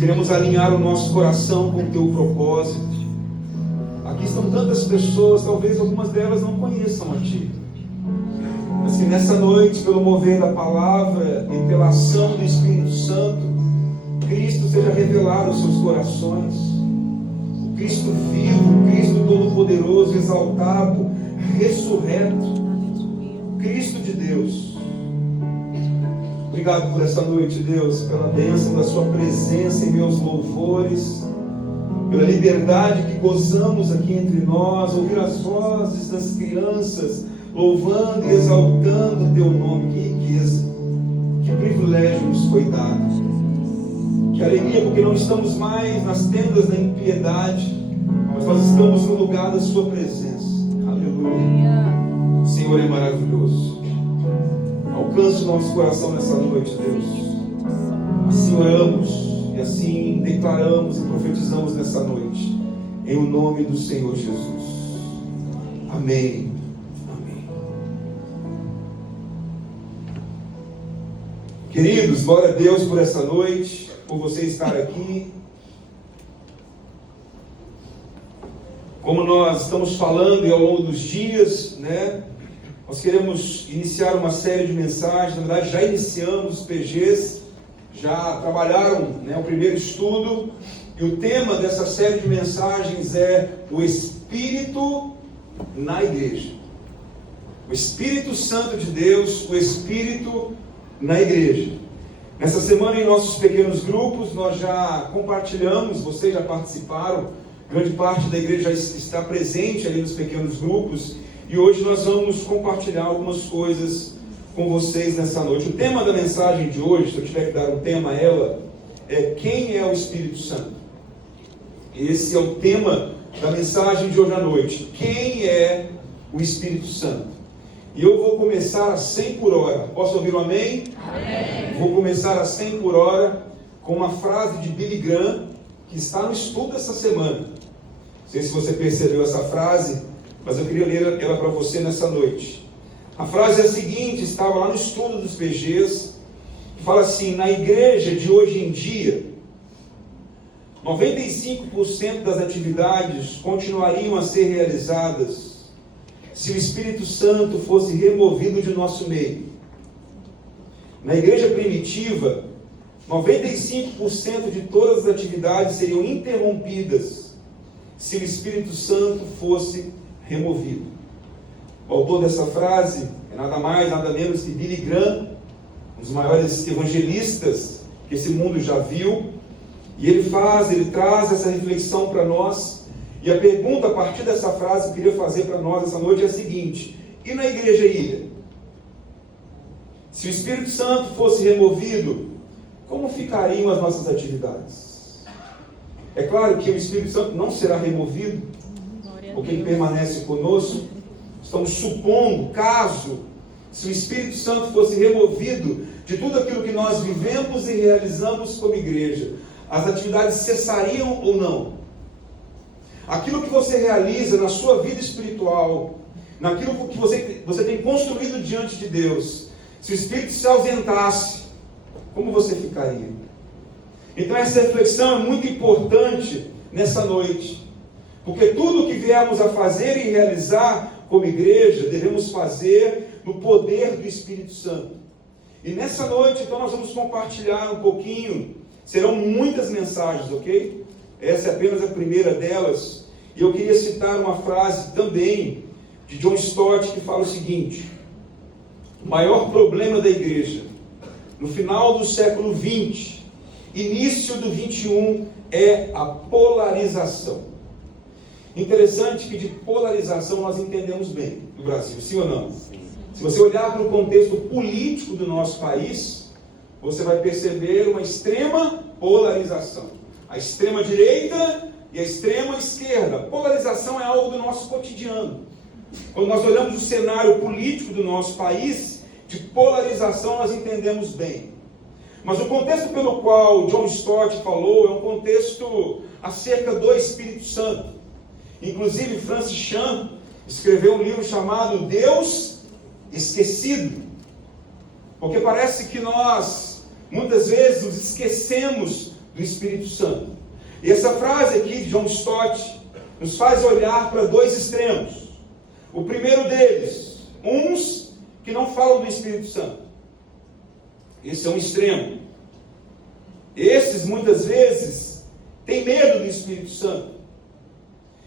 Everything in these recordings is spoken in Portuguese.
queremos alinhar o nosso coração com o Teu propósito. Aqui estão tantas pessoas, talvez algumas delas não conheçam a Ti, mas que nessa noite, pelo mover da palavra e pela ação do Espírito Santo, Cristo seja revelado aos seus corações. O Cristo vivo, o Cristo todo-poderoso, exaltado, ressurreto, Cristo de Deus. Obrigado por essa noite, Deus, pela bênção da Sua presença em meus louvores, pela liberdade que gozamos aqui entre nós, ouvir as vozes das crianças, louvando e exaltando o Teu nome. Que riqueza, que privilégio nos foi dado, que alegria, porque não estamos mais nas tendas da impiedade, mas nós estamos no lugar da Sua presença. Aleluia. O Senhor é maravilhoso. Alcance o nosso coração nessa noite, Deus. Assim oramos e assim declaramos e profetizamos nessa noite, em o nome do Senhor Jesus. Amém. Amém. Queridos, glória a Deus por essa noite, por você estar aqui. Como nós estamos falando e ao longo dos dias, nós queremos iniciar uma série de mensagens. Na verdade, já iniciamos os PGs, já trabalharam o primeiro estudo, e o tema dessa série de mensagens é o Espírito na Igreja. O Espírito Santo de Deus, o Espírito na Igreja. Nessa semana, em nossos pequenos grupos, nós já compartilhamos, vocês já participaram, grande parte da igreja já está presente ali nos pequenos grupos, e hoje nós vamos compartilhar algumas coisas com vocês nessa noite. O tema da mensagem de hoje, se eu tiver que dar um tema a ela, é: quem é o Espírito Santo? Esse é o tema da mensagem de hoje à noite. Quem é o Espírito Santo? E eu vou começar a 100 por hora. Posso ouvir um amém? Amém. Vou começar a 100 por hora com uma frase de Billy Graham, que está no estudo dessa semana. Não sei se você percebeu essa frase, mas eu queria ler ela para você nessa noite. A frase é a seguinte, estava lá no estudo dos PGs, que fala assim: na igreja de hoje em dia, 95% das atividades continuariam a ser realizadas se o Espírito Santo fosse removido de nosso meio. Na igreja primitiva, 95% de todas as atividades seriam interrompidas se o Espírito Santo fosse removido. O autor dessa frase é nada mais, nada menos que Billy Graham, um dos maiores evangelistas que esse mundo já viu, e ele traz essa reflexão para nós, e a pergunta a partir dessa frase que eu queria fazer para nós essa noite é a seguinte: e na igreja ilha? Se o Espírito Santo fosse removido, como ficariam as nossas atividades? É claro que o Espírito Santo não será removido, porque ele permanece conosco. Estamos supondo, caso, se o Espírito Santo fosse removido de tudo aquilo que nós vivemos e realizamos como igreja, as atividades cessariam ou não? Aquilo que você realiza na sua vida espiritual, naquilo que você tem construído diante de Deus, se o Espírito se ausentasse, como você ficaria? Então essa reflexão é muito importante nessa noite, porque tudo o que viemos a fazer e realizar como igreja, devemos fazer no poder do Espírito Santo. E nessa noite, então, nós vamos compartilhar um pouquinho, serão muitas mensagens, ok? Essa é apenas a primeira delas, e eu queria citar uma frase também de John Stott, que fala o seguinte: o maior problema da igreja, no final do século XX, início do XXI, é a polarização. Interessante que de polarização nós entendemos bem no Brasil, sim ou não? Sim. Se você olhar para o contexto político do nosso país, você vai perceber uma extrema polarização. A extrema direita e a extrema esquerda. Polarização é algo do nosso cotidiano. Quando nós olhamos o cenário político do nosso país, de polarização nós entendemos bem. Mas o contexto pelo qual John Stott falou é um contexto acerca do Espírito Santo. Inclusive, Francis Chan escreveu um livro chamado Deus Esquecido. Porque parece que nós, muitas vezes, nos esquecemos do Espírito Santo. E essa frase aqui de John Stott nos faz olhar para dois extremos. O primeiro deles, uns que não falam do Espírito Santo. Esse é um extremo. Esses muitas vezes têm medo do Espírito Santo.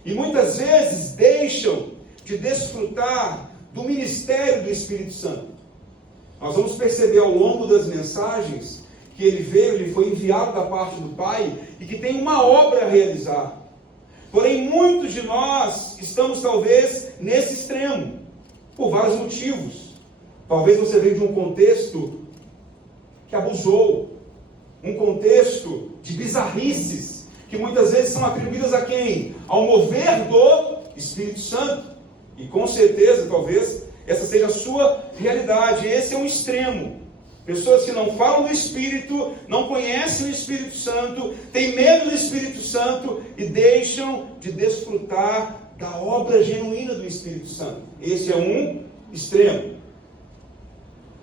E muitas vezes deixam de desfrutar do ministério do Espírito Santo. Nós vamos perceber ao longo das mensagens que ele foi enviado da parte do Pai e que tem uma obra a realizar. Porém, muitos de nós estamos talvez nesse extremo, por vários motivos. Talvez você veja de um contexto que abusou, um contexto de bizarrices, que muitas vezes são atribuídas a quem? Ao mover do Espírito Santo. E com certeza, talvez, essa seja a sua realidade. Esse é um extremo. Pessoas que não falam do Espírito, não conhecem o Espírito Santo, têm medo do Espírito Santo e deixam de desfrutar da obra genuína do Espírito Santo. Esse é um extremo.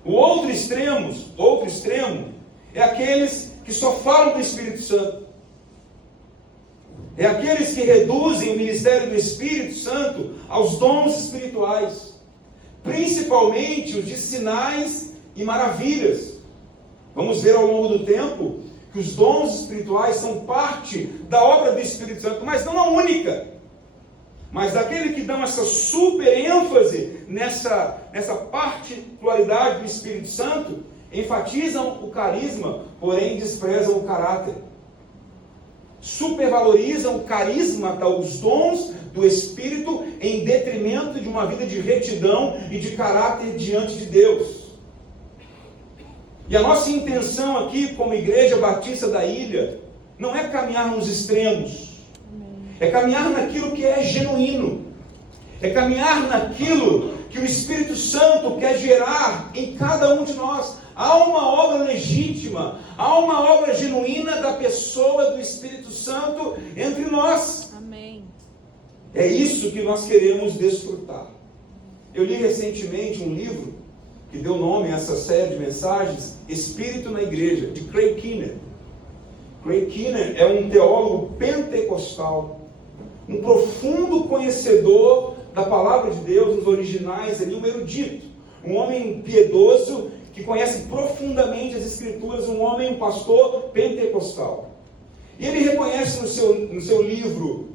O outro extremo é aqueles que só falam do Espírito Santo. É aqueles que reduzem o ministério do Espírito Santo aos dons espirituais, principalmente os de sinais e maravilhas. Vamos ver ao longo do tempo que os dons espirituais são parte da obra do Espírito Santo, mas não a única. Mas daquele que dão essa super ênfase nessa particularidade do Espírito Santo, enfatizam o carisma, porém desprezam o caráter. Supervalorizam o carisma, os dons do Espírito, em detrimento de uma vida de retidão e de caráter diante de Deus. E a nossa intenção aqui, como Igreja Batista da Ilha, não é caminhar nos extremos. É caminhar naquilo que é genuíno. É caminhar naquilo que o Espírito Santo quer gerar em cada um de nós. Há uma obra legítima, há uma obra genuína da pessoa do Espírito Santo entre nós. Amém. É isso que nós queremos desfrutar. Eu li recentemente um livro que deu nome a essa série de mensagens, Espírito na Igreja, de Craig Keener. Craig Keener é um teólogo pentecostal, um profundo conhecedor da palavra de Deus nos originais, ali, um erudito, um homem piedoso que conhece profundamente as Escrituras, um pastor pentecostal. E ele reconhece no seu livro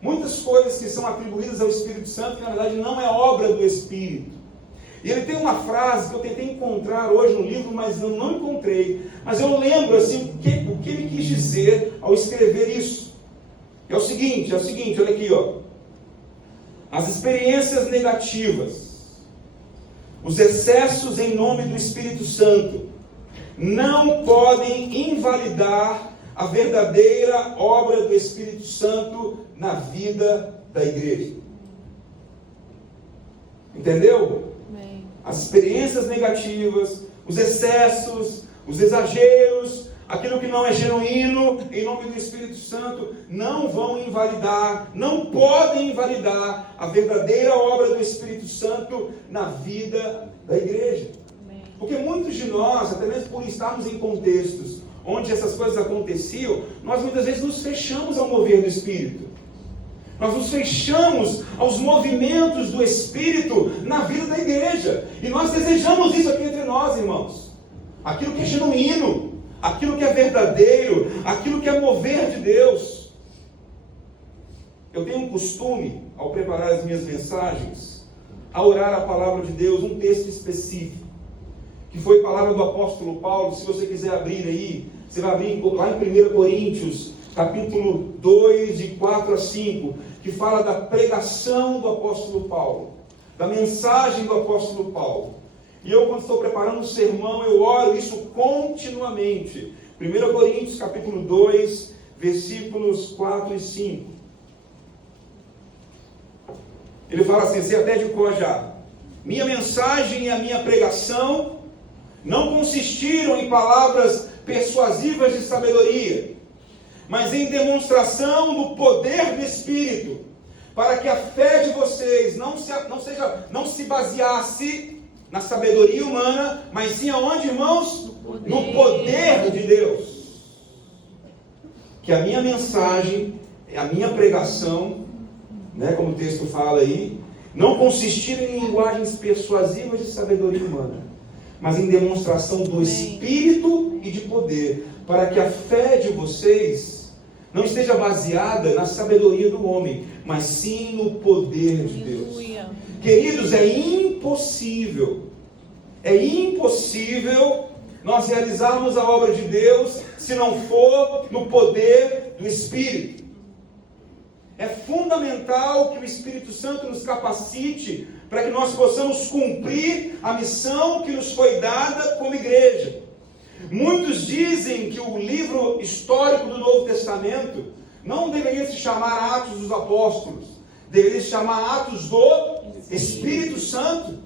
muitas coisas que são atribuídas ao Espírito Santo, que na verdade não é obra do Espírito. E ele tem uma frase que eu tentei encontrar hoje no livro, mas eu não encontrei. Mas eu lembro assim, o que ele quis dizer ao escrever isso. É o seguinte, olha aqui, ó. As experiências negativas, os excessos em nome do Espírito Santo, não podem invalidar a verdadeira obra do Espírito Santo na vida da igreja. Entendeu? As experiências negativas, os excessos, os exageros, aquilo que não é genuíno, em nome do Espírito Santo, não vão invalidar, não podem invalidar a verdadeira obra do Espírito Santo na vida da igreja. Porque muitos de nós, até mesmo por estarmos em contextos onde essas coisas aconteciam, nós muitas vezes nos fechamos ao mover do Espírito. Nós nos fechamos aos movimentos do Espírito na vida da igreja. E nós desejamos isso aqui entre nós, irmãos. Aquilo que é genuíno, aquilo que é verdadeiro, aquilo que é mover de Deus. Eu tenho um costume, ao preparar as minhas mensagens, a orar a palavra de Deus, um texto específico, que foi a palavra do apóstolo Paulo. Se você quiser abrir aí, você vai abrir lá em 1 Coríntios, capítulo 2, de 4 a 5, que fala da pregação do apóstolo Paulo, da mensagem do apóstolo Paulo. E eu, quando estou preparando um sermão, eu oro isso continuamente. 1 Coríntios, capítulo 2, versículos 4 e 5. Ele fala assim, sei até de cor já. Minha mensagem e a minha pregação não consistiram em palavras persuasivas de sabedoria, mas em demonstração do poder do Espírito, para que a fé de vocês não se baseasse na sabedoria humana, mas sim aonde, irmãos? No poder de Deus. que a minha mensagem, a minha pregação, né, como o texto fala aí, não consistir em linguagens persuasivas de sabedoria humana, mas em demonstração do Espírito e de poder, para que a fé de vocês não esteja baseada na sabedoria do homem, mas sim no poder de Deus. Queridos, é impossível nós realizarmos a obra de Deus se não for no poder do Espírito. É fundamental que o Espírito Santo nos capacite para que nós possamos cumprir a missão que nos foi dada como igreja. Muitos dizem que o livro histórico do Novo Testamento não deveria se chamar Atos dos Apóstolos, deveria se chamar Atos do Espírito Santo.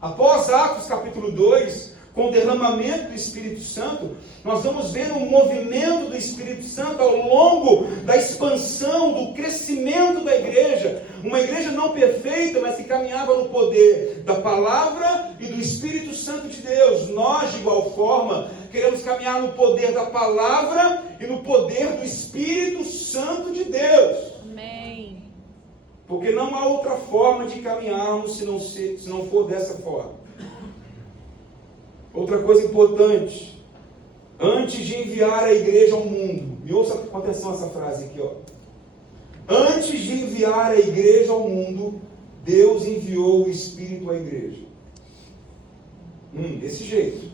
Após Atos capítulo 2, com o derramamento do Espírito Santo, nós vamos ver um movimento do Espírito Santo ao longo da expansão, do crescimento da igreja. Uma igreja não perfeita, mas que caminhava no poder da palavra e do Espírito Santo de Deus. Nós, de igual forma, queremos caminhar no poder da palavra e no poder do Espírito Santo de Deus. Amém. Porque não há outra forma de caminharmos se não for dessa forma. Outra coisa importante, antes de enviar a igreja ao mundo, e ouça com atenção essa frase aqui, ó. Antes de enviar a igreja ao mundo, Deus enviou o Espírito à igreja. Desse jeito.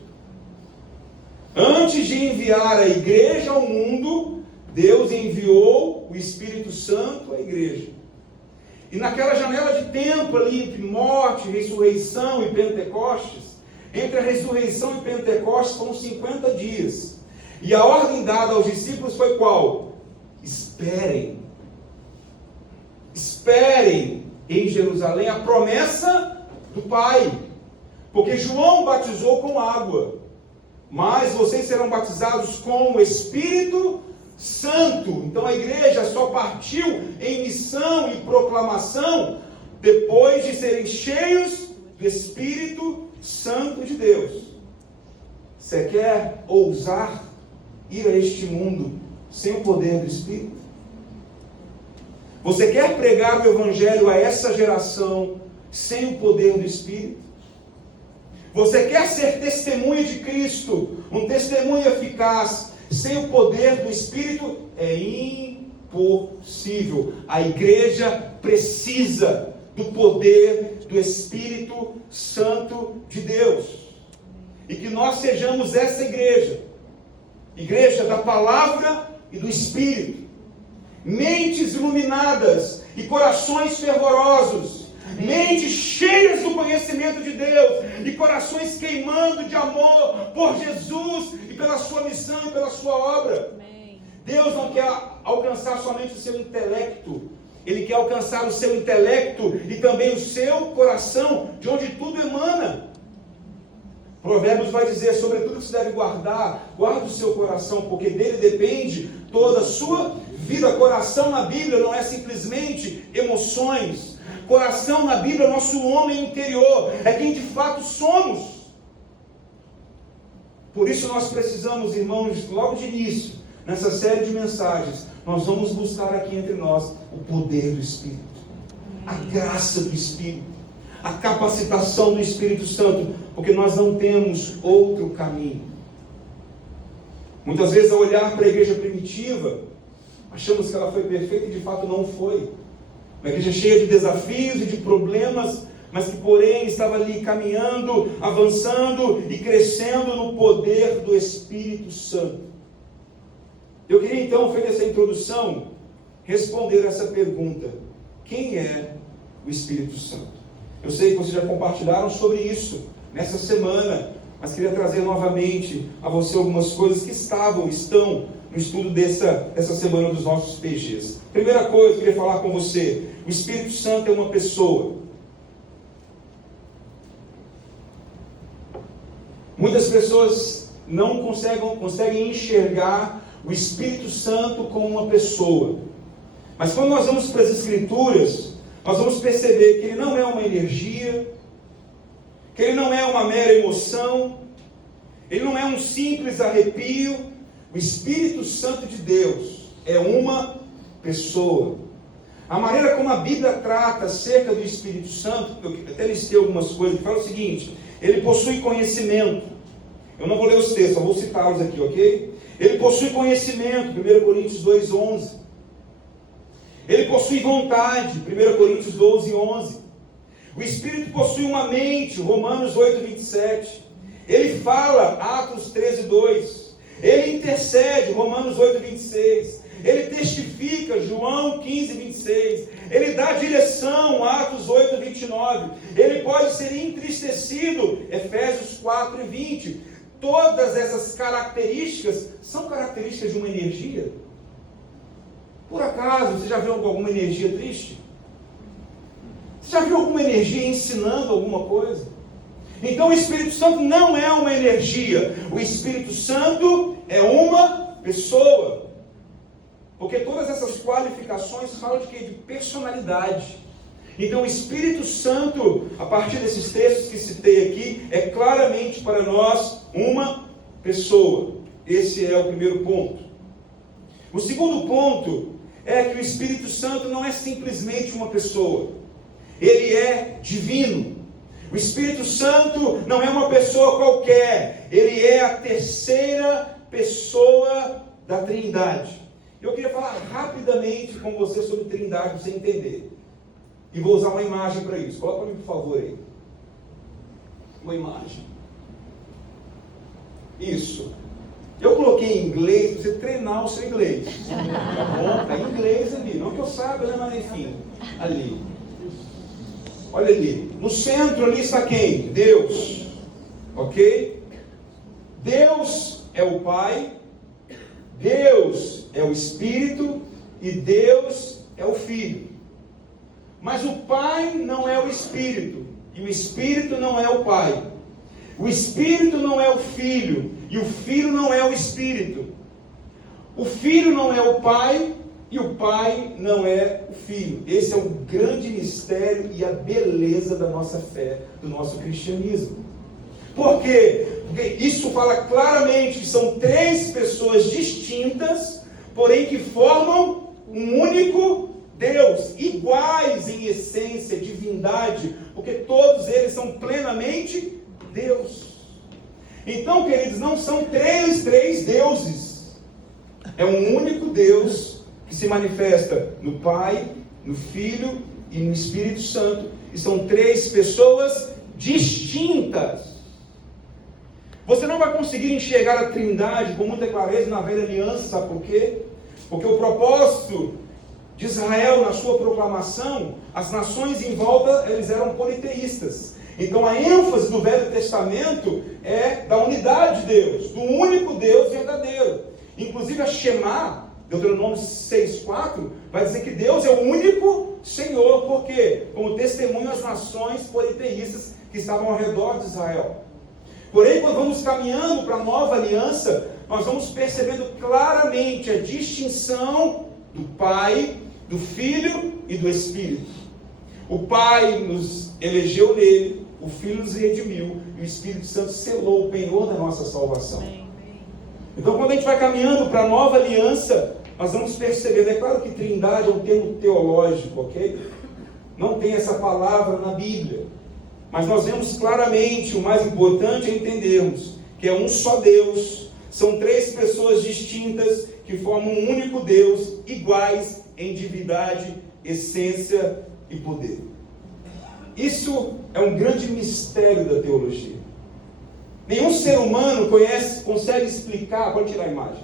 Antes de enviar a igreja ao mundo, Deus enviou o Espírito Santo à igreja. E naquela janela de tempo ali, entre morte, ressurreição e Pentecostes, entre a ressurreição e Pentecostes foram 50 dias. E a ordem dada aos discípulos foi qual? Esperem. Esperem em Jerusalém a promessa do Pai. Porque João batizou com água, mas vocês serão batizados com o Espírito Santo. Então a igreja só partiu em missão e proclamação depois de serem cheios do Espírito Santo de Deus. Você quer ousar ir a este mundo sem o poder do Espírito? Você quer pregar o Evangelho a essa geração sem o poder do Espírito? Você quer ser testemunha de Cristo, um testemunho eficaz, sem o poder do Espírito? É impossível. A igreja precisa do poder do Espírito Santo de Deus. E que nós sejamos essa igreja. Igreja da palavra e do Espírito. Mentes iluminadas e corações fervorosos. Mentes cheias do conhecimento de Deus e corações queimando de amor por Jesus e pela sua missão e pela sua obra. Amém. Deus não quer alcançar somente o seu intelecto. Ele quer alcançar o seu intelecto e também o seu coração, de onde tudo emana. Provérbios vai dizer, sobretudo que se deve guardar, guarda o seu coração, porque dele depende toda a sua vida. Coração na Bíblia não é simplesmente emoções. Coração na Bíblia é o nosso homem interior, é quem de fato somos. Por isso nós precisamos, irmãos, logo de início, nessa série de mensagens, nós vamos buscar aqui entre nós o poder do Espírito, a graça do Espírito, a capacitação do Espírito Santo, porque nós não temos outro caminho. Muitas vezes, ao olhar para a igreja primitiva, achamos que ela foi perfeita e de fato não foi. Uma igreja cheia de desafios e de problemas, mas que porém estava ali caminhando, avançando e crescendo no poder do Espírito Santo. Eu queria então, feita essa introdução, responder essa pergunta: quem é o Espírito Santo? Eu sei que vocês já compartilharam sobre isso nessa semana, mas queria trazer novamente a você algumas coisas que estão no estudo dessa semana dos nossos PGs. Primeira coisa que eu queria falar com você: o Espírito Santo é uma pessoa. Muitas pessoas não conseguem enxergar o Espírito Santo como uma pessoa. Mas quando nós vamos para as Escrituras, nós vamos perceber que ele não é uma energia, que ele não é uma mera emoção, ele não é um simples arrepio. O Espírito Santo de Deus é uma pessoa. A maneira como a Bíblia trata acerca do Espírito Santo, eu até listei algumas coisas, que fala o seguinte: ele possui conhecimento. Eu não vou ler os textos, só vou citá-los aqui, ok? Ele possui conhecimento, 1 Coríntios 2:11. Ele possui vontade, 1 Coríntios 12:11. O Espírito possui uma mente, Romanos 8:27. Ele fala, Atos 13:2. Ele intercede, Romanos 8:26. Ele testifica, João 15:26. Ele dá direção, Atos 8:29. Ele pode ser entristecido, Efésios 4:20. Todas essas características são características de uma energia. Por acaso, você já viu alguma energia triste? Você já viu alguma energia ensinando alguma coisa? Então o Espírito Santo não é uma energia. O Espírito Santo é uma pessoa. Porque todas essas qualificações falam de quê? De personalidade. Então o Espírito Santo, a partir desses textos que citei aqui, é claramente para nós uma pessoa. Esse é o primeiro ponto. O segundo ponto é que o Espírito Santo não é simplesmente uma pessoa. Ele é divino. O Espírito Santo não é uma pessoa qualquer. Ele é a terceira pessoa da Trindade. Eu queria falar rapidamente com você sobre Trindade, para você entender. E vou usar uma imagem para isso. Coloca para mim, por favor, aí. Uma imagem. Isso. Eu coloquei em inglês para você treinar o seu inglês. Tá bom? Está em inglês ali. Não que eu saiba, né? Mas enfim. Ali. Olha ali. No centro ali está quem? Deus. Ok? Deus é o Pai. Deus é o Espírito e Deus é o Filho. Mas o Pai não é o Espírito e o Espírito não é o Pai. O Espírito não é o Filho e o Filho não é o Espírito. O Filho não é o Pai e o Pai não é o Filho. Esse é o grande mistério e a beleza da nossa fé, do nosso cristianismo. Por quê? Porque isso fala claramente que são três pessoas distintas, porém que formam um único Deus, iguais em essência, divindade, porque todos eles são plenamente Deus. Então, queridos, não são três deuses. É um único Deus que se manifesta no Pai, no Filho e no Espírito Santo. E são três pessoas distintas. Você não vai conseguir enxergar a Trindade com muita clareza na velha aliança, sabe por quê? Porque o propósito de Israel na sua proclamação, as nações em volta, eles eram politeístas. Então a ênfase do Velho Testamento é da unidade de Deus, do único Deus verdadeiro. Inclusive a Shema, Deuteronômio 6:4, vai dizer que Deus é o único Senhor. Por quê? Como testemunho às nações politeístas que estavam ao redor de Israel. Porém, quando vamos caminhando para a nova aliança, nós vamos percebendo claramente a distinção do Pai, do Filho e do Espírito. O Pai nos elegeu nele, o Filho nos redimiu e o Espírito Santo selou o penhor da nossa salvação. Então, quando a gente vai caminhando para a nova aliança, nós vamos percebendo, é claro que Trindade é um termo teológico, ok? Não tem essa palavra na Bíblia. Mas nós vemos claramente, o mais importante é entendermos que é um só Deus, são três pessoas distintas que formam um único Deus, iguais em divindade, essência e poder. Isso é um grande mistério da teologia. Nenhum ser humano consegue explicar, pode tirar a imagem.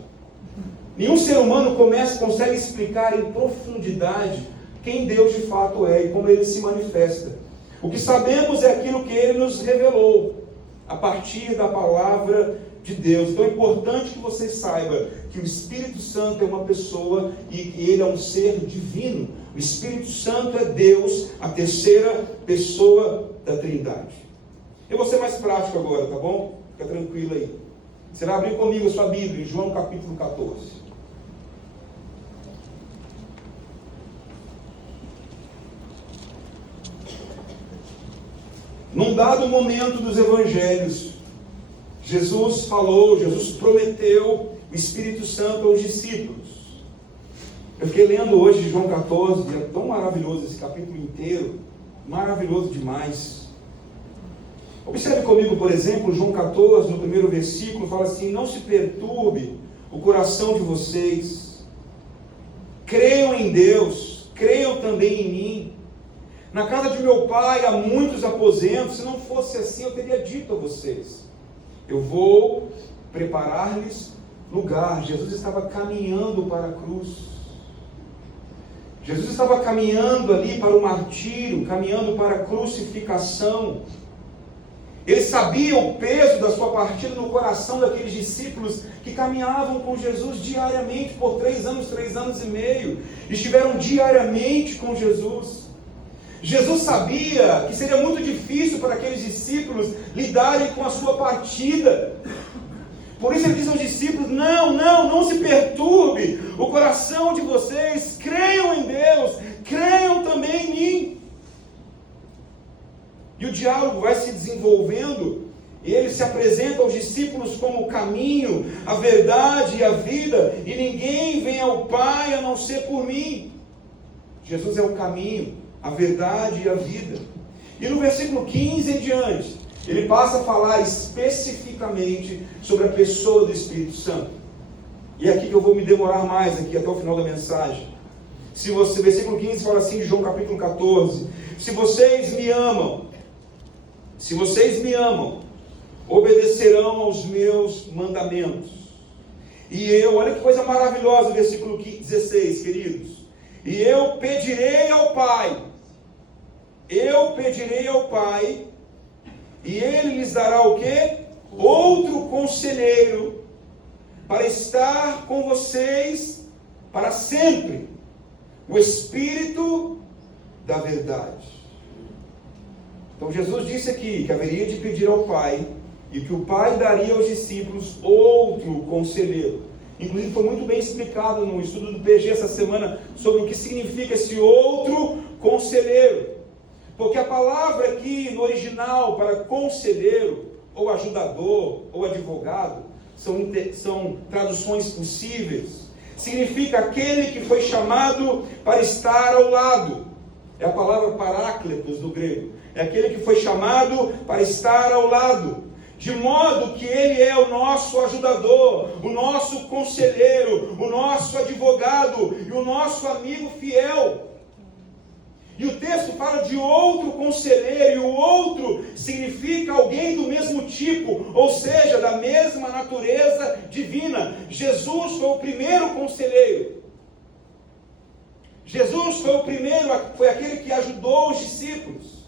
Nenhum ser humano consegue explicar em profundidade quem Deus de fato é e como Ele se manifesta. O que sabemos é aquilo que Ele nos revelou, a partir da palavra de Deus. Então é importante que você saiba que o Espírito Santo é uma pessoa e que Ele é um ser divino. O Espírito Santo é Deus, a terceira pessoa da Trindade. Eu vou ser mais prático agora, tá bom? Fica tranquilo aí. Você vai abrir comigo a sua Bíblia, em João capítulo 14. Num dado momento dos evangelhos, Jesus prometeu o Espírito Santo aos discípulos. Eu fiquei lendo hoje João 14, é tão maravilhoso esse capítulo inteiro, maravilhoso demais. Observe comigo, por exemplo, João 14, no primeiro versículo, fala assim: não se perturbe o coração de vocês, creiam em Deus, creiam também em mim. Na casa de meu pai há muitos aposentos, se não fosse assim eu teria dito a vocês, eu vou preparar-lhes lugar. Jesus estava caminhando para a cruz. Jesus estava caminhando ali para o martírio, caminhando para a crucificação. Ele sabia o peso da sua partida no coração daqueles discípulos que caminhavam com Jesus diariamente por 3 anos e meio. Estiveram diariamente com Jesus. Jesus sabia que seria muito difícil para aqueles discípulos lidarem com a sua partida. Por isso ele diz aos discípulos: não se perturbe o coração de vocês, creiam em Deus, creiam também em mim. E o diálogo vai se desenvolvendo, e ele se apresenta aos discípulos como o caminho, a verdade e a vida, e ninguém vem ao Pai a não ser por mim. Jesus é o caminho, a verdade e a vida. E no versículo 15 em diante, ele passa a falar especificamente sobre a pessoa do Espírito Santo. E é aqui que eu vou me demorar mais, aqui até o final da mensagem. Versículo 15 fala assim, João capítulo 14: se vocês me amam, obedecerão aos meus mandamentos. E eu, olha que coisa maravilhosa, versículo 16, queridos. E eu pedirei ao Pai, e Ele lhes dará o quê? Outro conselheiro, para estar com vocês para sempre, o Espírito da verdade. Então Jesus disse aqui que haveria de pedir ao Pai, e que o Pai daria aos discípulos outro conselheiro. Inclusive foi muito bem explicado no estudo do PG essa semana sobre o que significa esse outro conselheiro. Porque a palavra aqui no original para conselheiro, ou ajudador, ou advogado, são traduções possíveis. Significa aquele que foi chamado para estar ao lado. É a palavra parácletos do grego. É aquele que foi chamado para estar ao lado. De modo que ele é o nosso ajudador, o nosso conselheiro, o nosso advogado e o nosso amigo fiel. E o texto fala de outro conselheiro, e o outro significa alguém do mesmo tipo, ou seja, da mesma natureza divina. Jesus foi o primeiro conselheiro. Jesus foi aquele que ajudou os discípulos.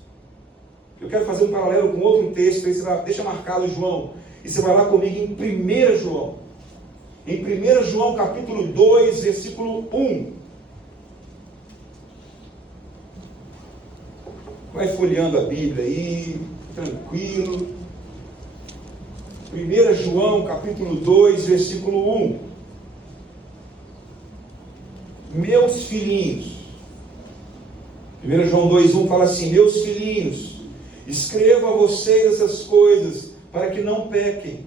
Eu quero fazer um paralelo com outro texto, aí você deixa marcado João, e você vai lá comigo em 1 João. Em 1 João capítulo 2, versículo 1. Vai folheando a Bíblia aí, tranquilo. 1 João capítulo 2, versículo 1. Meus filhinhos. 1 João 2,1 fala assim: meus filhinhos, escrevo a vocês essas coisas, para que não pequem.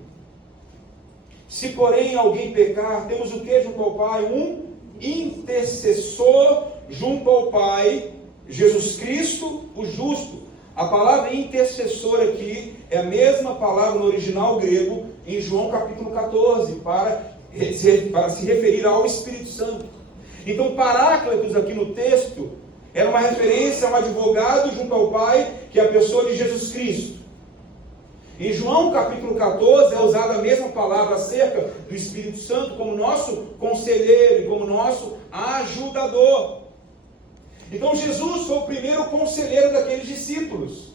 Se porém alguém pecar, temos o que junto ao Pai? Um intercessor junto ao Pai, Jesus Cristo, o justo. A palavra intercessor aqui é a mesma palavra no original grego, em João capítulo 14, para se referir ao Espírito Santo. Então, Paráclitos aqui no texto era uma referência a um advogado junto ao Pai, que é a pessoa de Jesus Cristo. Em João capítulo 14 é usada a mesma palavra acerca do Espírito Santo como nosso conselheiro e como nosso ajudador. Então Jesus foi o primeiro conselheiro daqueles discípulos.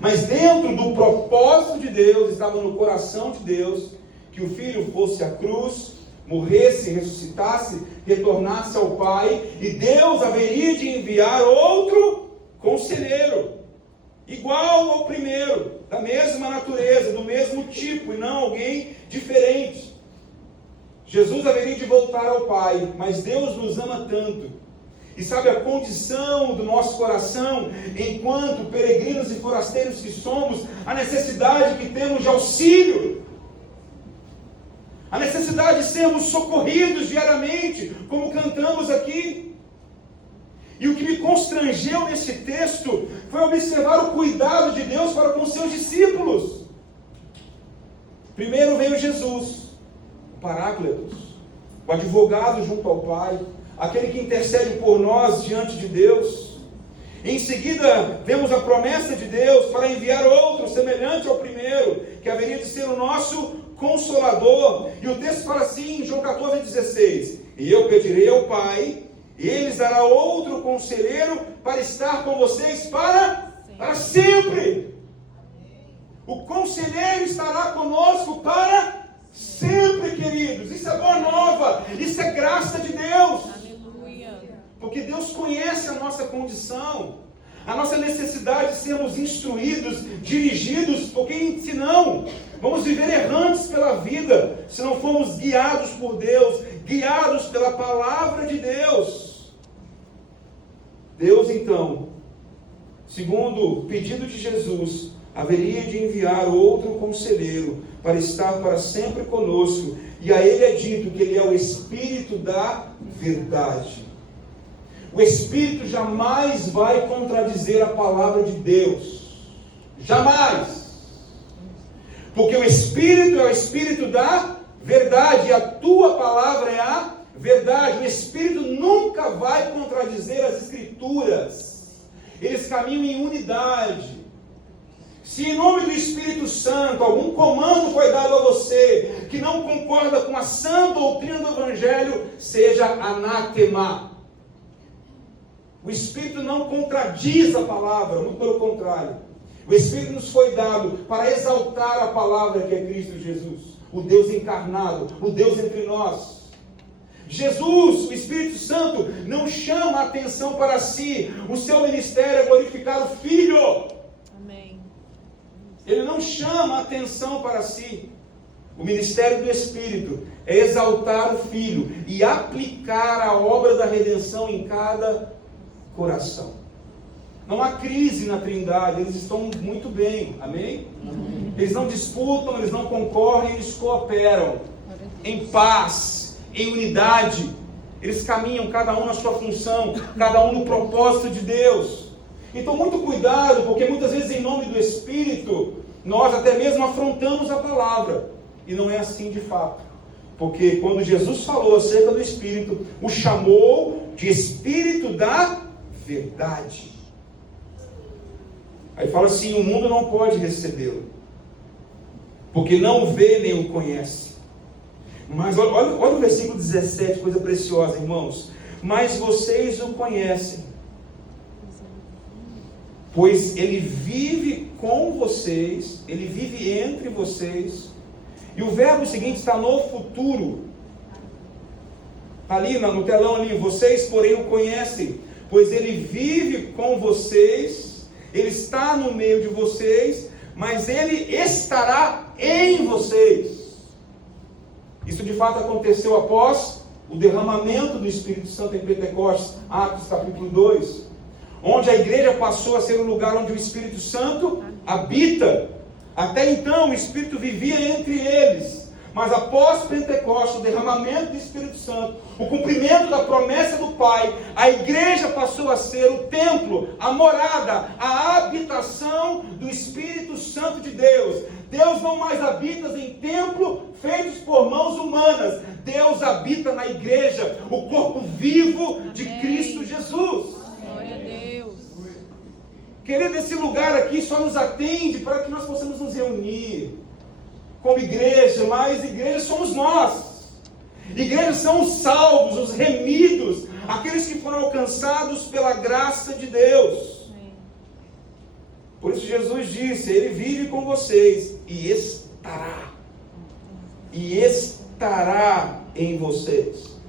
Mas dentro do propósito de Deus, estava no coração de Deus, que o Filho fosse à cruz, morresse, ressuscitasse, retornasse ao Pai, e Deus haveria de enviar outro conselheiro, igual ao primeiro, da mesma natureza, do mesmo tipo, e não alguém diferente. Jesus haveria de voltar ao Pai, mas Deus nos ama tanto, e sabe a condição do nosso coração, enquanto peregrinos e forasteiros que somos, a necessidade que temos de auxílio. a necessidade de sermos socorridos diariamente, como cantamos aqui. E o que me constrangeu nesse texto foi observar o cuidado de Deus para com seus discípulos. Primeiro veio Jesus, o Paráclitos, o advogado junto ao Pai, aquele que intercede por nós diante de Deus. Em seguida, vemos a promessa de Deus para enviar outro, semelhante ao primeiro, que haveria de ser o nosso Consolador. E o texto fala assim, em João 14,16: e eu pedirei ao Pai, e Ele lhes dará outro conselheiro para estar com vocês para sempre. O conselheiro estará conosco para sempre, queridos. Isso é boa nova, isso é graça de Deus. Porque Deus conhece a nossa condição, a nossa necessidade de sermos instruídos, dirigidos, porque senão vamos viver errantes pela vida, se não formos guiados por Deus, guiados pela palavra de Deus. Deus então, segundo o pedido de Jesus, haveria de enviar outro conselheiro para estar para sempre conosco, e a ele é dito que ele é o Espírito da verdade. O Espírito jamais vai contradizer a palavra de Deus. Jamais. Porque o Espírito é o Espírito da verdade. E a tua palavra é a verdade. O Espírito nunca vai contradizer as Escrituras. Eles caminham em unidade. Se em nome do Espírito Santo algum comando foi dado a você que não concorda com a sã doutrina do Evangelho, seja anátema. O Espírito não contradiz a palavra, muito pelo contrário. O Espírito nos foi dado para exaltar a palavra que é Cristo Jesus, o Deus encarnado, o Deus entre nós. Jesus, o Espírito Santo, não chama a atenção para si. O seu ministério é glorificar o Filho. Amém. Ele não chama a atenção para si. O ministério do Espírito é exaltar o Filho e aplicar a obra da redenção em cada coração. Não há crise na Trindade, eles estão muito bem, amém? Eles não disputam, eles não concorrem, eles cooperam em paz, em unidade. Eles caminham cada um na sua função, cada um no propósito de Deus. Então muito cuidado, porque muitas vezes em nome do Espírito nós até mesmo afrontamos a palavra, e não é assim de fato. Porque quando Jesus falou acerca do Espírito, o chamou de Espírito da verdade. Aí fala assim, o mundo não pode recebê-lo, porque não o vê nem o conhece. Mas olha o versículo 17, coisa preciosa, irmãos. Mas vocês o conhecem, pois ele vive com vocês, ele vive entre vocês. E o verbo seguinte está no futuro. Ali no telão ali, vocês porém o conhecem, pois ele vive com vocês, ele está no meio de vocês, mas ele estará em vocês. Isso de fato aconteceu após o derramamento do Espírito Santo em Pentecostes, Atos capítulo 2, onde a igreja passou a ser um lugar onde o Espírito Santo habita. Até então o Espírito vivia entre eles, mas após Pentecostes, o derramamento do Espírito Santo, o cumprimento da promessa do Pai, a igreja passou a ser o templo, a morada, a habitação do Espírito Santo de Deus. Deus não mais habita em templo feitos por mãos humanas. Deus habita na igreja, o corpo vivo de Cristo Jesus. Glória a Deus. Querido, esse lugar aqui só nos atende para que nós possamos nos reunir como igreja, mas igreja somos nós. Igrejas são os salvos, os remidos, aqueles que foram alcançados pela graça de Deus. Por isso Jesus disse, ele vive com vocês e estará em vocês.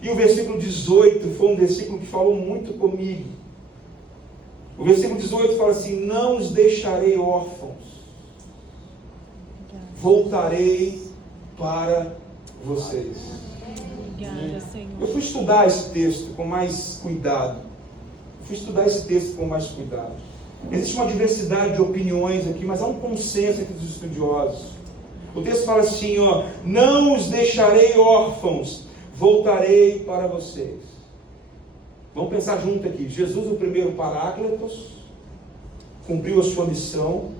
E o versículo 18 foi um versículo que falou muito comigo. O versículo 18 fala assim, não os deixarei órfãos, voltarei para vocês. Obrigada, Senhor. Eu fui estudar esse texto com mais cuidado. Existe uma diversidade de opiniões aqui, mas há um consenso entre os estudiosos. O texto fala assim, ó: não os deixarei órfãos, voltarei para vocês. Vamos pensar junto aqui. Jesus, o primeiro Paráclitos, cumpriu a sua missão.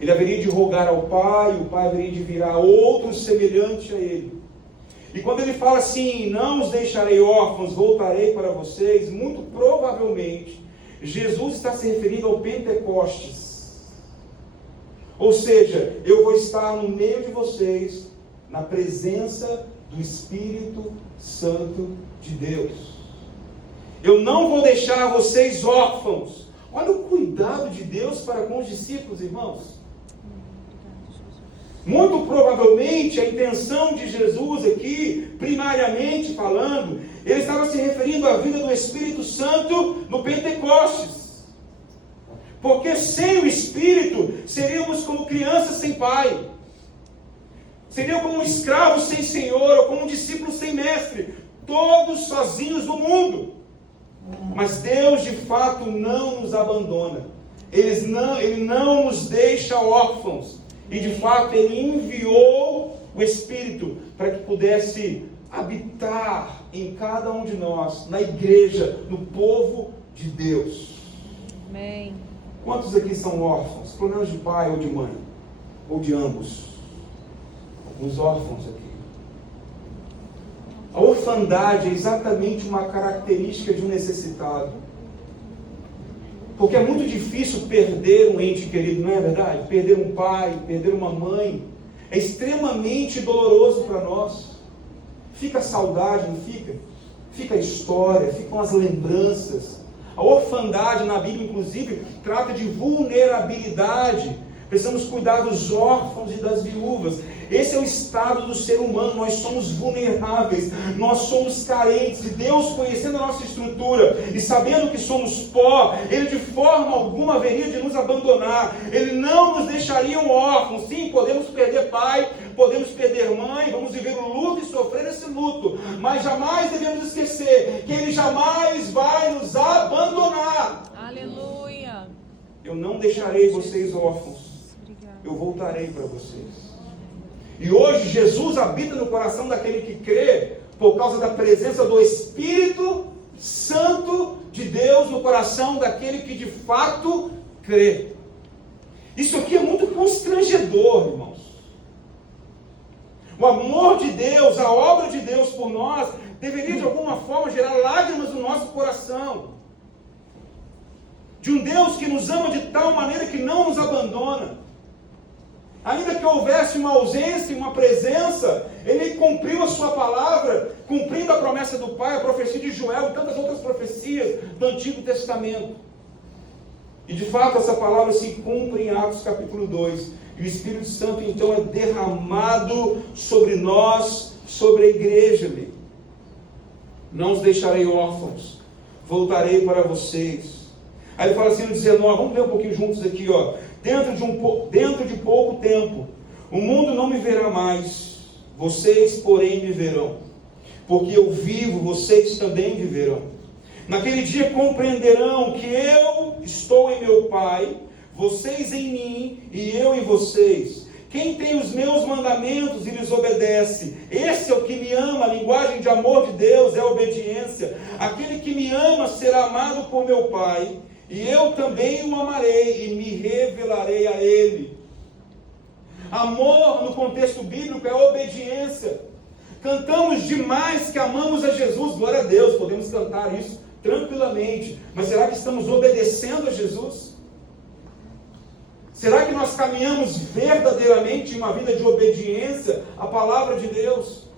Ele haveria de rogar ao Pai, o Pai haveria de virar outro semelhante a ele. E quando ele fala assim, não os deixarei órfãos, voltarei para vocês, muito provavelmente, Jesus está se referindo ao Pentecostes. Ou seja, eu vou estar no meio de vocês, na presença do Espírito Santo de Deus. Eu não vou deixar vocês órfãos. Olha o cuidado de Deus para com os discípulos, irmãos. Muito provavelmente a intenção de Jesus aqui, primariamente falando, ele estava se referindo à vida do Espírito Santo no Pentecostes. Porque sem o Espírito, seríamos como crianças sem pai. Seriam como escravos sem senhor, ou como discípulos sem mestre. Todos sozinhos no mundo. Mas Deus de fato não nos abandona. Ele não nos deixa órfãos. E de fato Ele enviou o Espírito para que pudesse habitar em cada um de nós, na igreja, no povo de Deus. Amém. Quantos aqui são órfãos? Pelo menos de pai ou de mãe? Ou de ambos? Alguns órfãos aqui. A orfandade é exatamente uma característica de um necessitado. Porque é muito difícil perder um ente querido, não é verdade? Perder um pai, perder uma mãe. É extremamente doloroso para nós. Fica a saudade, não fica? Fica a história, ficam as lembranças. A orfandade na Bíblia, inclusive, trata de vulnerabilidade. Precisamos cuidar dos órfãos e das viúvas. Esse é o estado do ser humano. Nós somos vulneráveis, nós somos carentes. E Deus, conhecendo a nossa estrutura e sabendo que somos pó, Ele de forma alguma haveria de nos abandonar. Ele não nos deixaria órfãos. Sim, podemos perder pai, podemos perder mãe, vamos viver o luto e sofrer esse luto. Mas jamais devemos esquecer que Ele jamais vai nos abandonar. Aleluia. Eu não deixarei vocês órfãos. Eu voltarei para vocês. E hoje Jesus habita no coração daquele que crê, por causa da presença do Espírito Santo de Deus no coração daquele que de fato crê. Isso aqui é muito constrangedor, irmãos. O amor de Deus, a obra de Deus por nós, deveria de alguma forma gerar lágrimas no nosso coração. De um Deus que nos ama de tal maneira que não nos abandona. Ainda que houvesse uma ausência e uma presença, Ele cumpriu a sua palavra, cumprindo a promessa do Pai, a profecia de Joel e tantas outras profecias do Antigo Testamento. E de fato essa palavra se cumpre em Atos capítulo 2. E o Espírito Santo então é derramado sobre nós, sobre a igreja. Não os deixarei órfãos, voltarei para vocês. Aí ele fala assim no 19, vamos ler um pouquinho juntos aqui, ó. Dentro de pouco tempo, o mundo não me verá mais, vocês, porém, me verão. Porque eu vivo, vocês também viverão. Naquele dia compreenderão que eu estou em meu Pai, vocês em mim e eu em vocês. Quem tem os meus mandamentos e lhes obedece, esse é o que me ama. A linguagem de amor de Deus é a obediência. Aquele que me ama será amado por meu Pai, e eu também o amarei e me revelarei a ele. Amor, no contexto bíblico, é obediência. Cantamos demais que amamos a Jesus, glória a Deus, podemos cantar isso tranquilamente. Mas será que estamos obedecendo a Jesus? Será que nós caminhamos verdadeiramente em uma vida de obediência à palavra de Deus?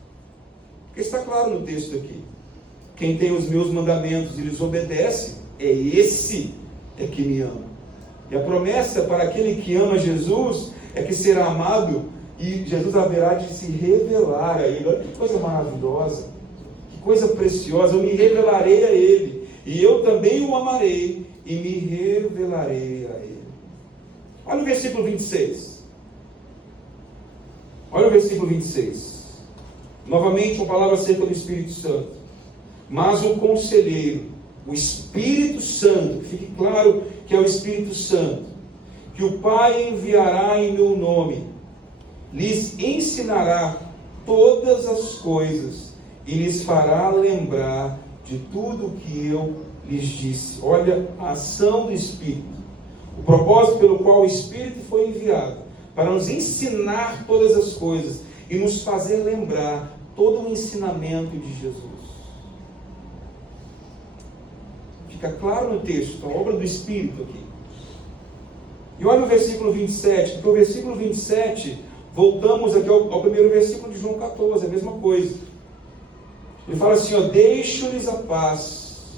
Porque está claro no texto aqui. Quem tem os meus mandamentos e lhes obedece, esse é que me ama. E a promessa para aquele que ama Jesus é que será amado e Jesus haverá de se revelar a ele. Olha que coisa maravilhosa, que coisa preciosa. Eu me revelarei a ele, e eu também o amarei e me revelarei a ele. Olha o versículo 26. Olha o versículo 26. Novamente uma palavra acerca do Espírito Santo. Mas o conselheiro, o Espírito Santo, fique claro que é o Espírito Santo, que o Pai enviará em meu nome, lhes ensinará todas as coisas e lhes fará lembrar de tudo o que eu lhes disse. Olha a ação do Espírito. O propósito pelo qual o Espírito foi enviado, para nos ensinar todas as coisas e nos fazer lembrar todo o ensinamento de Jesus. Fica claro no texto, a obra do Espírito aqui. E olha o versículo 27, porque o versículo 27, voltamos aqui ao primeiro versículo de João 14, a mesma coisa. Ele fala assim, ó, deixo-lhes a paz,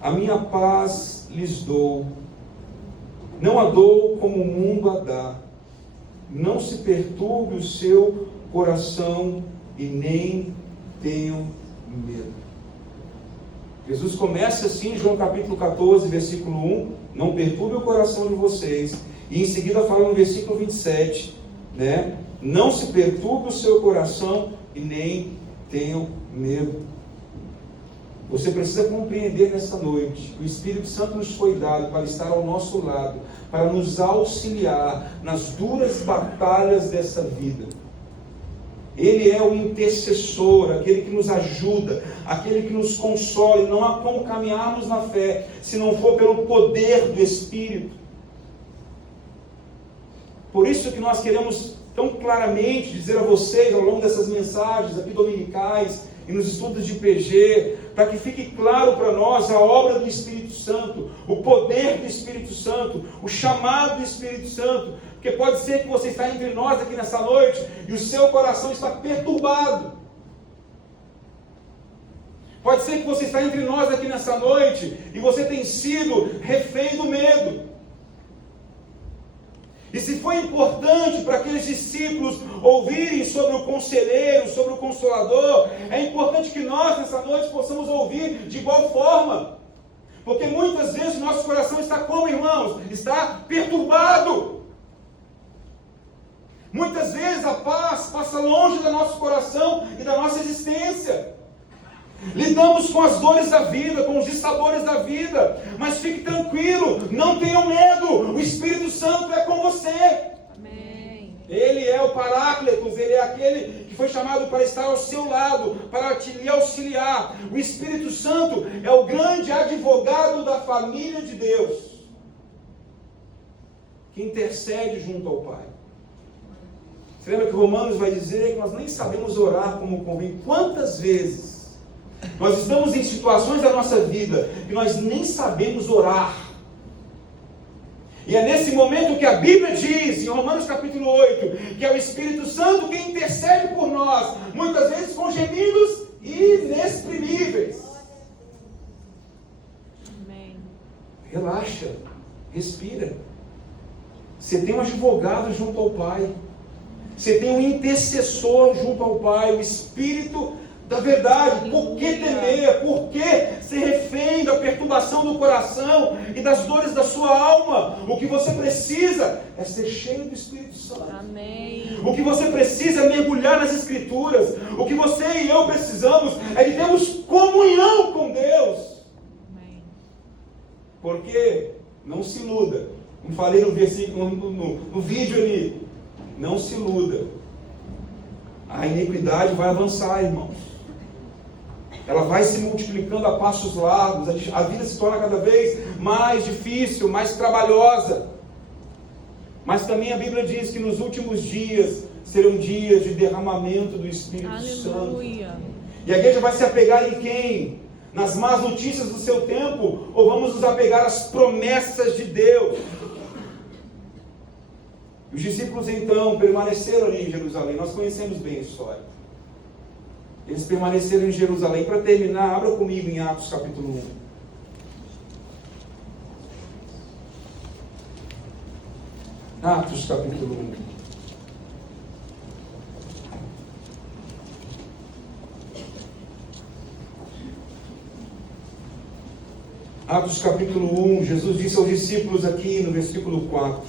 a minha paz lhes dou, não a dou como o mundo a dá, não se perturbe o seu coração e nem tenham medo. Jesus começa assim, João capítulo 14, versículo 1, não perturbe o coração de vocês, e em seguida fala no versículo 27, né? Não se perturbe o seu coração e nem tenham medo. Você precisa compreender nessa noite que o Espírito Santo nos foi dado para estar ao nosso lado, para nos auxiliar nas duras batalhas dessa vida. Ele é o intercessor, aquele que nos ajuda, aquele que nos consola, e não há como caminharmos na fé, se não for pelo poder do Espírito. Por isso que nós queremos tão claramente dizer a vocês, ao longo dessas mensagens aqui dominicais, e nos estudos de PG, para que fique claro para nós a obra do Espírito Santo, o poder do Espírito Santo, o chamado do Espírito Santo, porque pode ser que você está entre nós aqui nessa noite, e o seu coração está perturbado. Pode ser que você está entre nós aqui nessa noite, e você tem sido refém do medo. E se foi importante para aqueles discípulos ouvirem sobre o conselheiro, sobre o consolador, é importante que nós nessa noite possamos ouvir de igual forma. Porque muitas vezes o nosso coração está como, irmãos? Está perturbado. Muitas vezes a paz passa longe do nosso coração e da nossa existência. Lidamos com as dores da vida, com os dissabores da vida, mas fique tranquilo, não tenham medo, o Espírito Santo é com você. Amém. Ele é o Paráclitos, ele é aquele que foi chamado para estar ao seu lado, para lhe auxiliar. O Espírito Santo é o grande advogado da família de Deus, que intercede junto ao Pai. Você lembra que Romanos vai dizer que nós nem sabemos orar como convém? Quantas vezes nós estamos em situações da nossa vida que nós nem sabemos orar. E é nesse momento que a Bíblia diz, em Romanos capítulo 8, que é o Espírito Santo que intercede por nós, muitas vezes com gemidos inexprimíveis. Amém. Relaxa, respira. Você tem um advogado junto ao Pai. Você tem um intercessor junto ao Pai, o Espírito da verdade. Por que temer? Por que ser refém da perturbação do coração e das dores da sua alma? O que você precisa é ser cheio do Espírito Santo. Amém. O que você precisa é mergulhar nas Escrituras. O que você e eu precisamos é de termos comunhão com Deus. Amém. Porque, não se iluda, como falei no versículo, no vídeo ali, não se iluda. A iniquidade vai avançar, irmãos. Ela vai se multiplicando a passos largos, a vida se torna cada vez mais difícil, mais trabalhosa. Mas também a Bíblia diz que nos últimos dias serão dias de derramamento do Espírito Santo. Aleluia. E a igreja vai se apegar em quem? Nas más notícias do seu tempo? Ou vamos nos apegar às promessas de Deus? Os discípulos então permaneceram ali em Jerusalém. Nós conhecemos bem a história. Eles permaneceram em Jerusalém. Para terminar, abra comigo em Atos capítulo 1. Atos capítulo 1. Atos capítulo 1, Jesus disse aos discípulos aqui no versículo 4.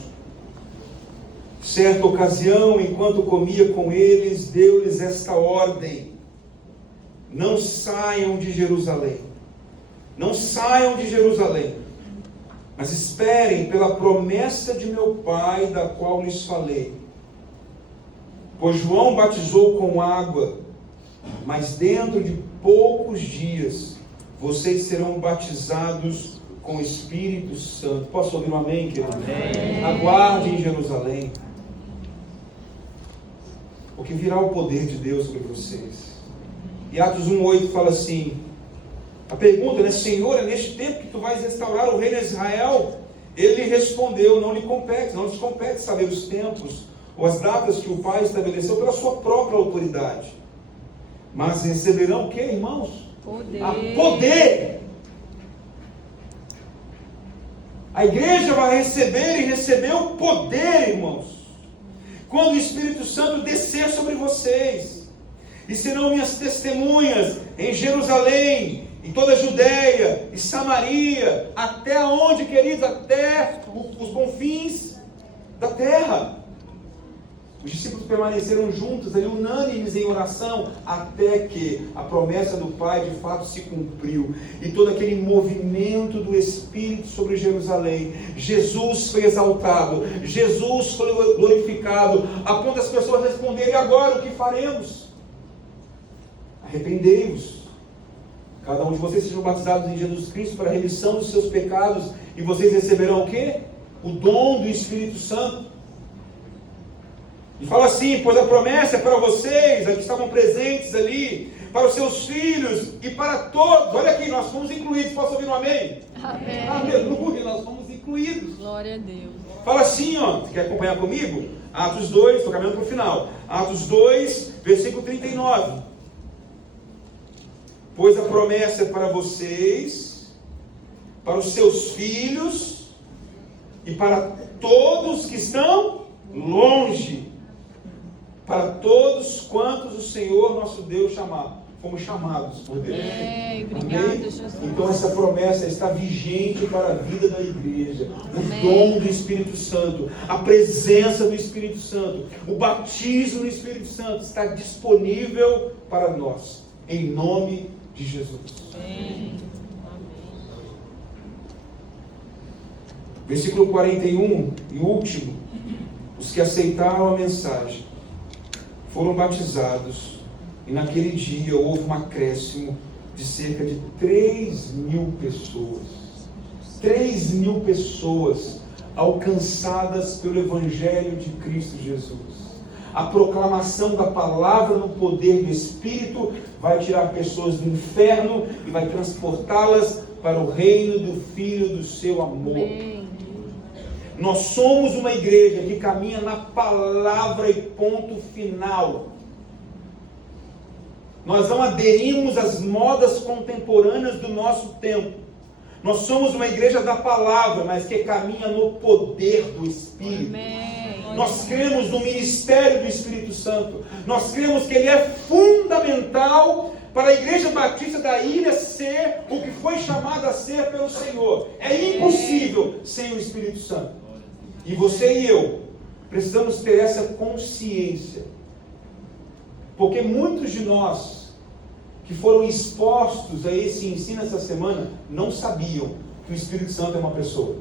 Certa ocasião, enquanto comia com eles, deu-lhes esta ordem: não saiam de Jerusalém. Não saiam de Jerusalém, mas esperem pela promessa de meu Pai, da qual lhes falei. Pois João batizou com água, mas dentro de poucos dias vocês serão batizados com o Espírito Santo. Posso ouvir um amém, querido? Amém. Aguarde em Jerusalém, porque virá o poder de Deus sobre vocês. E Atos 1:8 fala assim, a pergunta, né, Senhor, é neste tempo que tu vais restaurar o reino de Israel? Ele lhe respondeu, não lhes compete saber os tempos ou as datas que o Pai estabeleceu pela sua própria autoridade. Mas receberão o que, irmãos? Poder. Poder! A igreja vai receber e recebeu poder, irmãos, quando o Espírito Santo descer sobre vocês. E serão minhas testemunhas em Jerusalém, em toda a Judéia e Samaria, até onde, queridos? Até os confins da terra. Os discípulos permaneceram juntos, ali, unânimes em oração, até que a promessa do Pai de fato se cumpriu. E todo aquele movimento do Espírito sobre Jerusalém, Jesus foi exaltado, Jesus foi glorificado, a ponto das pessoas responderem, e agora o que faremos? Arrependei-vos. Cada um de vocês sejam batizados em Jesus Cristo para a remissão dos seus pecados, e vocês receberão o quê? O dom do Espírito Santo. E fala assim, pois a promessa é para vocês, que estavam presentes ali, para os seus filhos e para todos. Olha aqui, nós fomos incluídos. Posso ouvir um amém? Amém. Aleluia, nós fomos incluídos. Glória a Deus. Fala assim, ó, você quer acompanhar comigo? Atos 2, estou caminhando para o final. Atos 2, versículo 39. Pois a promessa é para vocês, para os seus filhos e para todos que estão longe, para todos quantos o Senhor nosso Deus chamar. Fomos chamados por Deus. Obrigado, Jesus. Então essa promessa está vigente para a vida da igreja. O Amém. dom do Espírito Santo, a presença do Espírito Santo, o batismo do Espírito Santo está disponível para nós, em nome de Jesus. Amém. Versículo 41 e último. Os que aceitaram a mensagem foram batizados, e naquele dia houve um acréscimo de cerca de 3.000 pessoas. 3.000 pessoas alcançadas pelo Evangelho de Cristo Jesus. A proclamação da palavra no poder do Espírito vai tirar pessoas do inferno e vai transportá-las para o reino do Filho do seu amor. Amém. Nós somos uma igreja que caminha na palavra e ponto final. Nós não aderimos às modas contemporâneas do nosso tempo. Nós somos uma igreja da palavra, mas que caminha no poder do Espírito. Amém. Nós cremos no ministério do Espírito Santo. Nós cremos que ele é fundamental para a Igreja Batista da Ilha ser o que foi chamada a ser pelo Senhor. É impossível sem o Espírito Santo. E você e eu precisamos ter essa consciência. Porque muitos de nós que foram expostos a esse ensino essa semana não sabiam que o Espírito Santo é uma pessoa.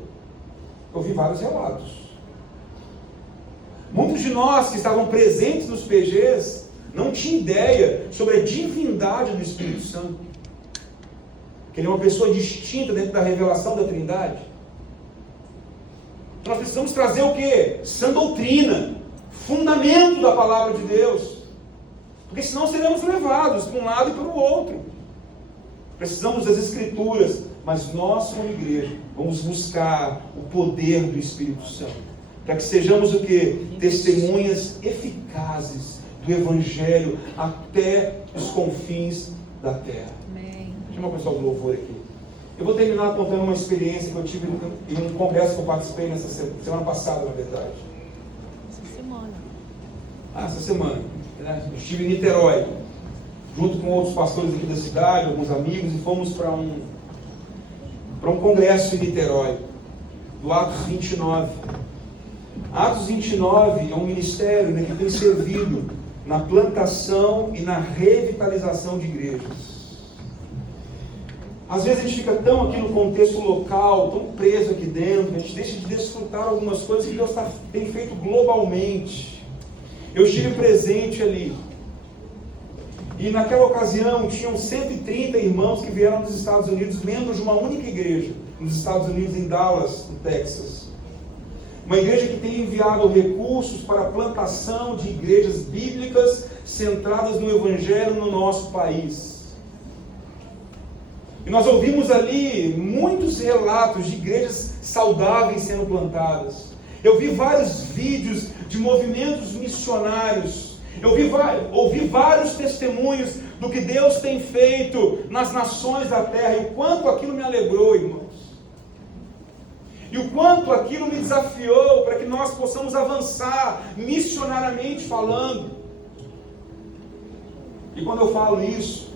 Eu vi vários relatos. Muitos de nós que estavam presentes nos PGs não tinham ideia sobre a divindade do Espírito Santo. Que ele é uma pessoa distinta dentro da revelação da Trindade. Nós precisamos trazer o quê? Sã doutrina, fundamento da palavra de Deus. Porque senão seremos levados para um lado e para o outro. Precisamos das Escrituras, mas nós como igreja vamos buscar o poder do Espírito Santo. Para que sejamos o quê? Testemunhas eficazes do Evangelho até os confins da terra. Amém. Chama o pessoal do louvor aqui. Eu vou terminar contando uma experiência que eu tive em um congresso que eu participei nessa semana passada, na verdade. Essa semana. Eu estive em Niterói, junto com outros pastores aqui da cidade, alguns amigos, e fomos para um congresso em Niterói, do Atos 29. Atos 29 é um ministério, né, que tem servido na plantação e na revitalização de igrejas. Às vezes a gente fica tão aqui no contexto local, tão preso aqui dentro, a gente deixa de desfrutar algumas coisas que Deus tem feito globalmente. Eu estive presente ali. E naquela ocasião tinham 130 irmãos que vieram dos Estados Unidos, membros de uma única igreja, nos Estados Unidos, em Dallas, no Texas. Uma igreja que tem enviado recursos para a plantação de igrejas bíblicas centradas no Evangelho no nosso país. E nós ouvimos ali muitos relatos de igrejas saudáveis sendo plantadas. Eu vi vários vídeos de movimentos missionários. Ouvi vários testemunhos do que Deus tem feito nas nações da terra. E o quanto aquilo me alegrou, irmãos. E o quanto aquilo me desafiou para que nós possamos avançar, missionariamente falando. E quando eu falo isso,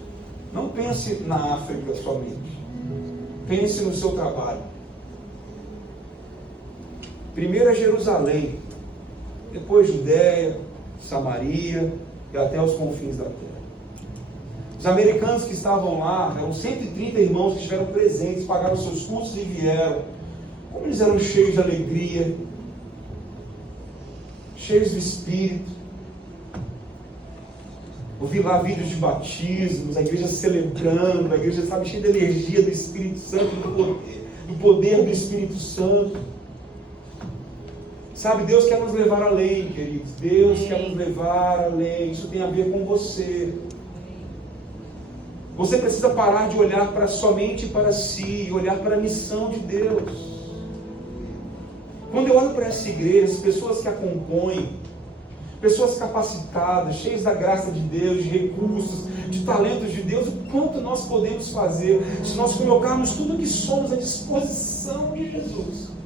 não pense na África somente. Pense no seu trabalho. Primeiro é Jerusalém, depois Judéia, Samaria e até os confins da terra. Os americanos que estavam lá, eram 130 irmãos que estiveram presentes, pagaram seus custos e vieram. Como eles eram cheios de alegria, cheios do Espírito. Eu vi lá vídeos de batismos, a igreja celebrando, a igreja, sabe, cheia de energia do Espírito Santo, do poder do Espírito Santo. Sabe, Deus quer nos levar além, queridos. Deus quer nos levar além. Isso tem a ver com você. Você precisa parar de olhar somente para si, olhar para a missão de Deus. Quando eu olho para essa igreja, as pessoas que a compõem, pessoas capacitadas, cheias da graça de Deus, de recursos, de talentos de Deus, o quanto nós podemos fazer se nós colocarmos tudo o que somos à disposição de Jesus.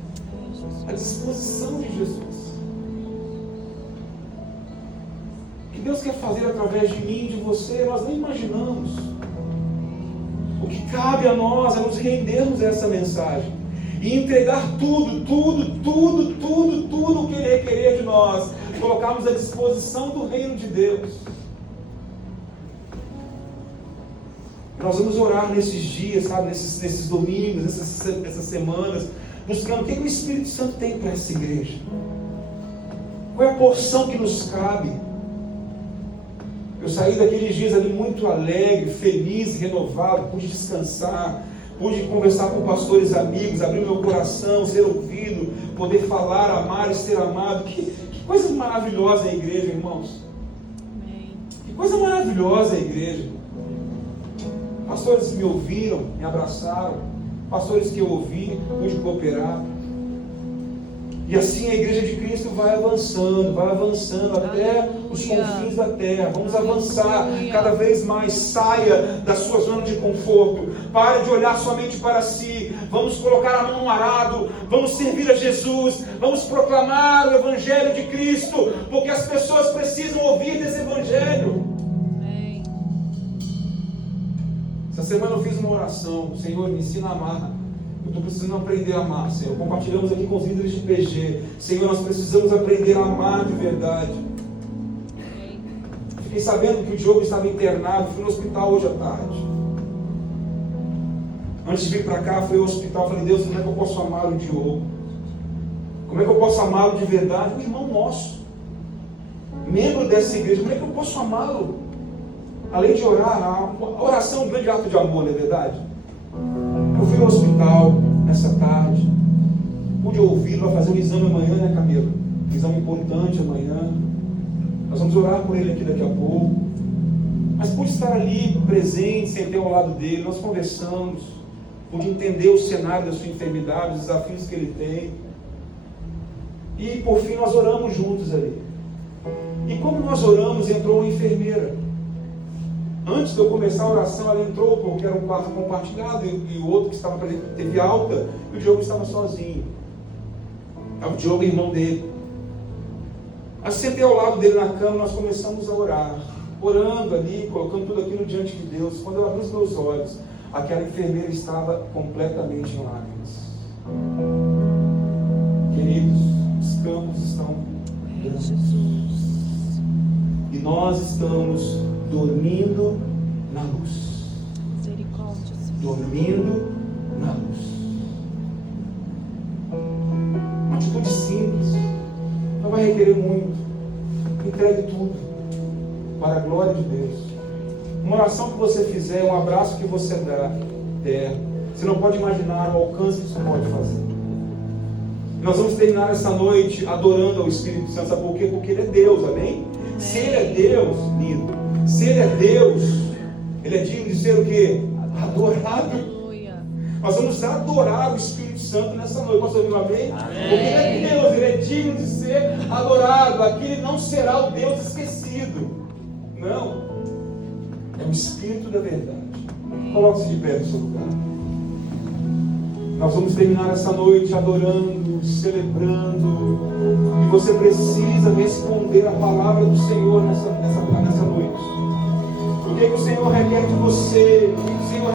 À disposição de Jesus. O que Deus quer fazer através de mim, de você, nós nem imaginamos. O que cabe a nós é nos rendermos a essa mensagem e entregar tudo o que Ele requerer de nós, colocarmos à disposição do reino de Deus. Nós vamos orar nesses dias, sabe, nesses domingos, essas semanas, buscando o que o Espírito Santo tem para essa igreja. Qual é a porção que nos cabe? Eu saí daqueles dias ali muito alegre, feliz, renovado, pude descansar, pude conversar com pastores amigos, abrir meu coração, ser ouvido, poder falar, amar e ser amado. Que coisa maravilhosa é a igreja, irmãos. Que coisa maravilhosa é a igreja. Pastores me ouviram, me abraçaram, pastores que eu ouvi, pude cooperar. E assim a igreja de Cristo vai avançando até os confins da terra. Vamos avançar cada vez mais. Saia da sua zona de conforto. Pare de olhar somente para si. Vamos colocar a mão no arado. Vamos servir a Jesus. Vamos proclamar o Evangelho de Cristo, porque as pessoas precisam ouvir desse Evangelho. Essa semana eu fiz uma oração. Senhor, me ensina a amar. Eu estou precisando aprender a amar, Senhor. Compartilhamos aqui com os líderes de PG. Senhor, nós precisamos aprender a amar de verdade. Fiquei sabendo que o Diogo estava internado. Fui no hospital hoje à tarde. Antes de vir para cá, fui ao hospital. Falei, Deus, como é que eu posso amar o Diogo? Como é que eu posso amá-lo de verdade? Um irmão nosso, membro dessa igreja. Como é que eu posso amá-lo? Além de orar, a oração é um grande ato de amor, não é verdade? Eu fui ao hospital nessa tarde, pude ouvi-lo, vai fazer um exame amanhã, né, Camila? Um exame importante amanhã. Nós vamos orar por ele aqui daqui a pouco. Mas pude estar ali presente, sentei ao lado dele, nós conversamos, pude entender o cenário da sua enfermidade, os desafios que ele tem. E por fim nós oramos juntos ali. E quando nós oramos, entrou uma enfermeira. Antes de eu começar a oração, ela entrou, porque era um quarto compartilhado, e o outro que estava presente teve alta, e o Diogo estava sozinho. O Diogo, irmão dele. Eu sentei ao lado dele na cama, nós começamos a orar, orando ali, colocando tudo aquilo diante de Deus. Quando eu abri os meus olhos, aquela enfermeira estava completamente em lágrimas. Queridos, os campos estão brancos. E nós estamos dormindo na luz. Misericórdia, Senhor. Dormindo na luz. Uma atitude simples, não vai requerer muito. Entregue glória de Deus. Uma oração que você fizer, um abraço que você der, você não pode imaginar o alcance que isso pode fazer. Nós vamos terminar essa noite adorando ao Espírito Santo. Sabe por quê? Porque Ele é Deus, amém? Se Ele é Deus, lindo. Se Ele é Deus, Ele é digno de ser o quê? Adorado. Aleluia. Nós vamos adorar o Espírito Santo nessa noite. Posso ouvir um amém? Porque Ele é Deus, Ele é digno de ser adorado. Aqui Ele não será o Deus esquecido. Não. É o Espírito da verdade. Coloque-se de pé no seu lugar. Nós vamos terminar essa noite adorando, celebrando. E você precisa responder a palavra do Senhor nessa noite. O que o Senhor requer de você? O que o Senhor